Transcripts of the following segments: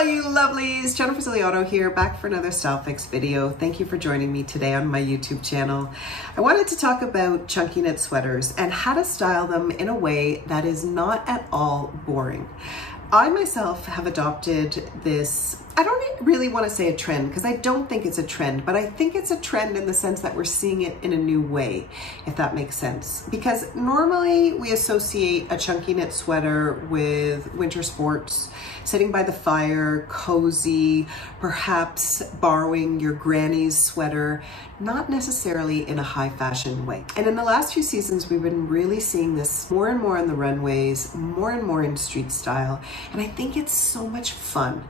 Hello you lovelies, Jennifer Ziliotto here, back for another Style Fix video. Thank you for joining me today on my YouTube channel. I wanted to talk about chunky knit sweaters and how to style them in a way that is not at all boring. I myself have adopted this, I don't really want to say a trend because I don't think it's a trend, but I think it's a trend in the sense that we're seeing it in a new way, if that makes sense. Because normally we associate a chunky knit sweater with winter sports, sitting by the fire, cozy, perhaps borrowing your granny's sweater, not necessarily in a high fashion way. And in the last few seasons, we've been really seeing this more and more on the runways, more and more in street style. And I think it's so much fun.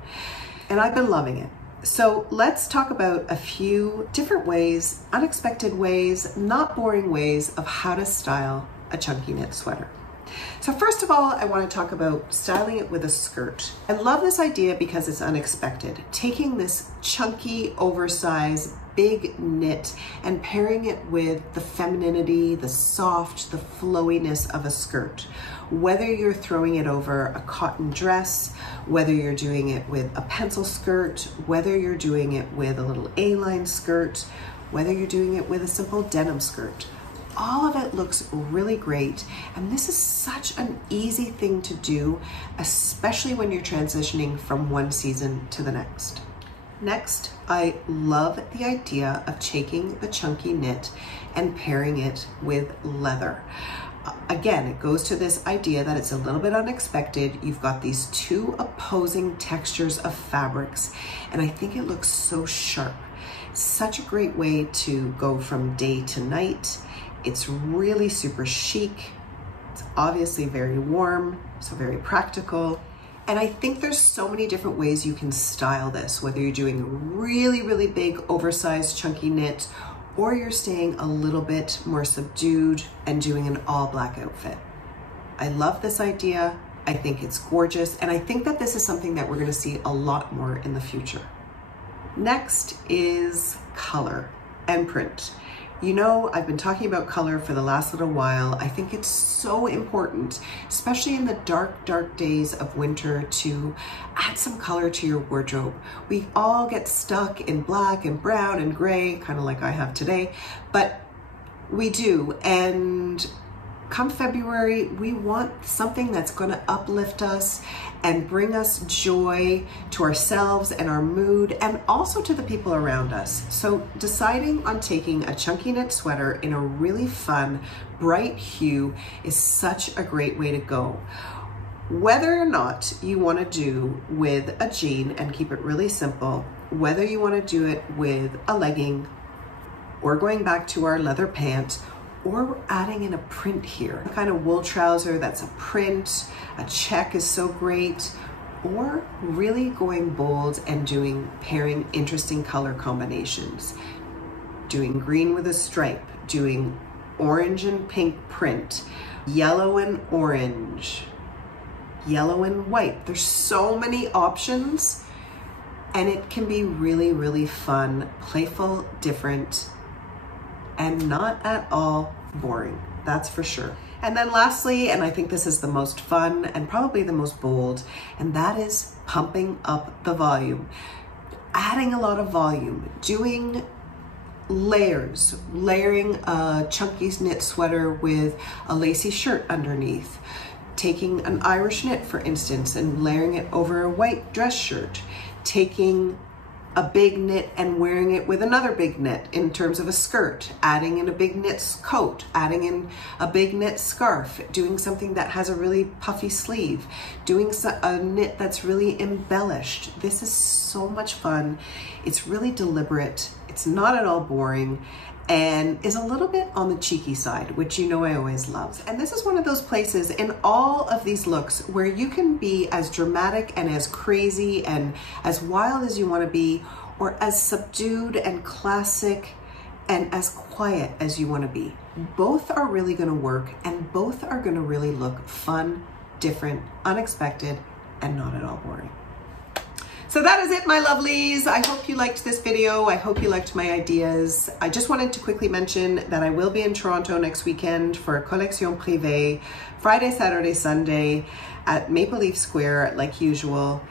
And I've been loving it. So let's talk about a few different ways, unexpected ways, not boring ways of how to style a chunky knit sweater. So first of all, I want to talk about styling it with a skirt. I love this idea because it's unexpected. Taking this chunky, oversized, big knit and pairing it with the femininity, the soft, the flowiness of a skirt. Whether you're throwing it over a cotton dress, whether you're doing it with a pencil skirt, whether you're doing it with a little A-line skirt, whether you're doing it with a simple denim skirt. All of it looks really great, and this is such an easy thing to do, especially when you're transitioning from one season to the next. Next, I love the idea of taking the chunky knit and pairing it with leather. Again, it goes to this idea that it's a little bit unexpected. You've got these two opposing textures of fabrics, and I think it looks so sharp. Such a great way to go from day to night. It's really super chic. It's obviously very warm, so very practical. And I think there's so many different ways you can style this, whether you're doing a really, really big, oversized, chunky knit, or you're staying a little bit more subdued and doing an all black outfit. I love this idea. I think it's gorgeous. And I think that this is something that we're gonna see a lot more in the future. Next is color and print. You know, I've been talking about color for the last little while. I think it's so important, especially in the dark, dark days of winter, to add some color to your wardrobe. We all get stuck in black and brown and gray, kind of like I have today, but we do. And come February, we want something that's going to uplift us and bring us joy to ourselves and our mood, and also to the people around us. So deciding on taking a chunky knit sweater in a really fun, bright hue is such a great way to go. Whether or not you want to do with a jean and keep it really simple, whether you want to do it with a legging, or going back to our leather pant, or we're adding in a print here, a kind of wool trouser that's a print, a check is so great, or really going bold and pairing interesting color combinations. Doing green with a stripe, doing orange and pink print, yellow and orange, yellow and white. There's so many options, and it can be really, really fun, playful, different, and not at all boring, that's for sure. And then lastly, and I think this is the most fun and probably the most bold, and that is pumping up the volume. Adding a lot of volume, doing layers, layering a chunky knit sweater with a lacy shirt underneath, taking an Irish knit, for instance, and layering it over a white dress shirt, taking a big knit and wearing it with another big knit in terms of a skirt, adding in a big knit coat, adding in a big knit scarf, doing something that has a really puffy sleeve, doing a knit that's really embellished. This is so much fun. It's really deliberate. It's not at all boring, and is a little bit on the cheeky side, which you know I always love. And this is one of those places in all of these looks where you can be as dramatic and as crazy and as wild as you want to be, or as subdued and classic and as quiet as you want to be. Both are really going to work, and both are going to really look fun, different, unexpected, and not at all boring. So that is it, my lovelies. I hope you liked this video. I hope you liked my ideas. I just wanted to quickly mention that I will be in Toronto next weekend for Collection Privée, Friday, Saturday, Sunday at Maple Leaf Square, like usual.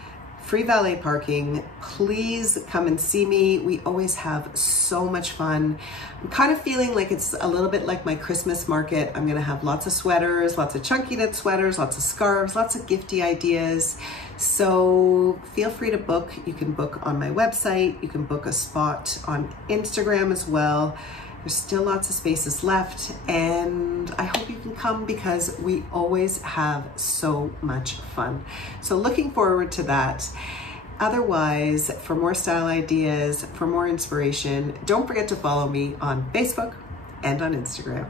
free valet parking. Please come and see me. We always have so much fun. I'm kind of feeling like it's a little bit like my Christmas market. I'm gonna have lots of sweaters, lots of chunky knit sweaters, lots of scarves, lots of gifty ideas. So feel free to book. You can book on my website. You can book a spot on Instagram as well. There's still lots of spaces left, and I hope you can come because we always have so much fun. So looking forward to that. Otherwise, for more style ideas, for more inspiration, don't forget to follow me on Facebook and on Instagram.